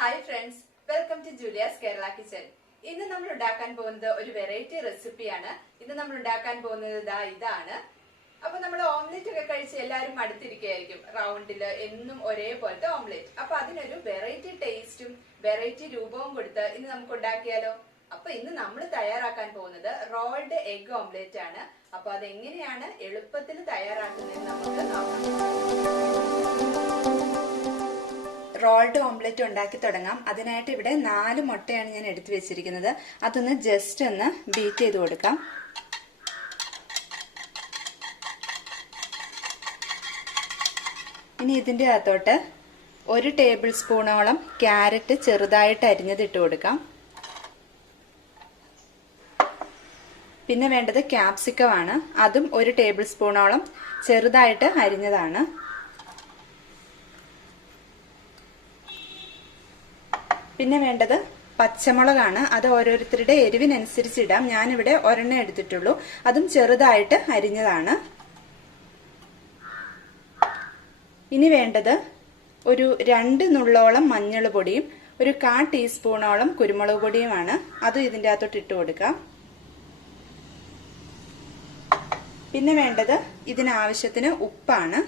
Hi friends, welcome to Julia's Kerala kitchen. ഇന്ന് നമ്മൾ ഉണ്ടാക്കാൻ പോകുന്നത് ഒരു വെറൈറ്റി റെസിപ്പിയാണ്. ഇന്ന് നമ്മൾ ഉണ്ടാക്കാൻ പോകുന്നത് ഇതാണ്. അപ്പൊ നമ്മൾ ഓംലെറ്റ് ഒക്കെ കഴിച്ച് എല്ലാവരും മടുത്തിരിക്കുകയായിരിക്കും. റൗണ്ടില് എന്നും ഒരേപോലത്തെ ഓംലെറ്റ്. അപ്പൊ അതിനൊരു വെറൈറ്റി ടേസ്റ്റും വെറൈറ്റി രൂപവും കൊടുത്ത് ഇന്ന് നമുക്ക് ഉണ്ടാക്കിയാലോ. അപ്പൊ ഇന്ന് നമ്മൾ തയ്യാറാക്കാൻ പോകുന്നത് റോൾഡ് എഗ് ഓംലെറ്റ് ആണ്. അപ്പൊ അതെങ്ങനെയാണ് എളുപ്പത്തിൽ തയ്യാറാക്കുന്നതെന്ന് നമുക്ക് നോക്കാം. റോൾഡ് ഓംലെറ്റ് ഉണ്ടാക്കി തുടങ്ങാം. അതിനായിട്ട് ഇവിടെ 4 മുട്ടയാണ് ഞാൻ എടുത്തു വെച്ചിരിക്കുന്നത്. അതൊന്ന് ജസ്റ്റ് ഒന്ന് ബീറ്റ് ചെയ്ത് കൊടുക്കാം. ഇനി ഇതിന്റെ അകത്തോട്ട് 1 ടേബിൾ സ്പൂണോളം ക്യാരറ്റ് ചെറുതായിട്ട് അരിഞ്ഞത് ഇട്ട് കൊടുക്കാം. പിന്നെ വേണ്ടത് ക്യാപ്സിക്കം ആണ്. അതും 1 ടേബിൾ സ്പൂണോളം ചെറുതായിട്ട് അരിഞ്ഞതാണ്. പിന്നെ വേണ്ടത് പച്ചമുളകാണ്. അത് ഓരോരുത്തരുടെ എരിവിനനുസരിച്ച് ഇടാം. ഞാനിവിടെ ഒരെണ്ണം എടുത്തിട്ടുള്ളൂ. അതും ചെറുതായിട്ട് അരിഞ്ഞതാണ്. ഇനി വേണ്ടത് ഒരു 2 നുള്ളോളം മഞ്ഞൾ പൊടിയും 1/4 ടീസ്പൂണോളം കുരുമുളക് പൊടിയുമാണ്. അതും ഇതിൻ്റെ അകത്തോട്ട് ഇട്ട് കൊടുക്കാം. പിന്നെ വേണ്ടത് ഇതിനാവശ്യത്തിന് ഉപ്പാണ്.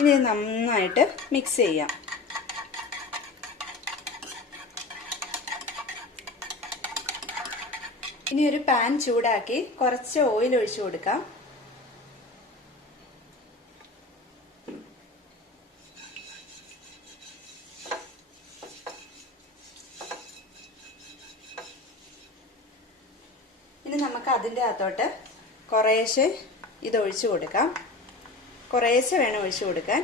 ഇനി നന്നായിട്ട് മിക്സ് ചെയ്യാം. ഇനി ഒരു പാൻ ചൂടാക്കി കുറച്ച് ഓയിൽ ഒഴിച്ചു കൊടുക്കാം. ഇനി നമുക്ക് അതിൻ്റെ അകത്തോട്ട് കുറേശ്ശെ ഇത് ഒഴിച്ചു കൊടുക്കാം. കുറേശ്ശെ വേണം ഒഴിച്ചു കൊടുക്കാൻ.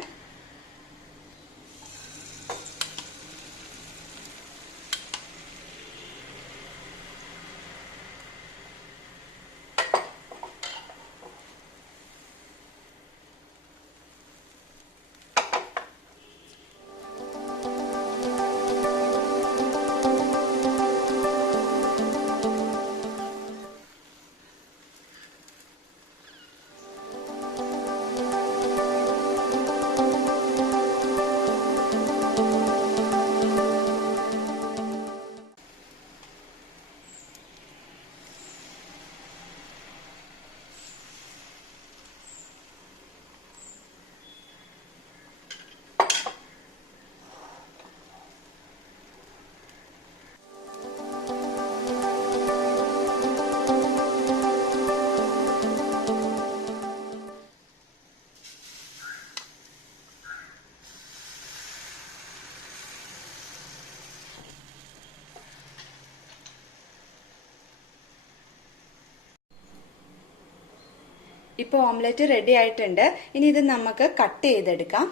ഇപ്പോൾ ഓംലെറ്റ് റെഡി ആയിട്ടുണ്ട്. ഇനി ഇത് നമുക്ക് കട്ട് ചെയ്തെടുക്കാം.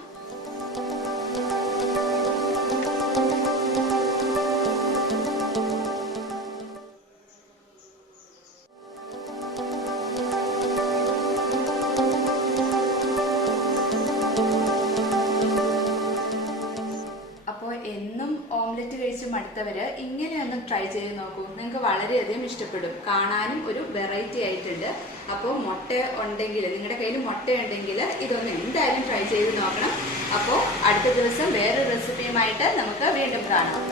അപ്പോൾ എന്നും ഓംലെറ്റ് കഴിച്ച് മടുത്തവര് ഇങ്ങനെയൊന്നും ട്രൈ ചെയ്ത് നോക്കൂ. നിങ്ങൾക്ക് വളരെയധികം ഇഷ്ടപ്പെടും. കാണാനും ഒരു വെറൈറ്റി ആയിട്ടുണ്ട്. അപ്പോൾ മുട്ട ഉണ്ടെങ്കിൽ, നിങ്ങളുടെ കയ്യിൽ മുട്ട ഉണ്ടെങ്കിൽ ഇതൊന്ന് എന്തായാലും ട്രൈ ചെയ്ത് നോക്കണം. അപ്പോൾ അടുത്ത ദിവസം വേറൊരു റെസിപ്പിയുമായിട്ട് നമുക്ക് വീണ്ടും കാണാം.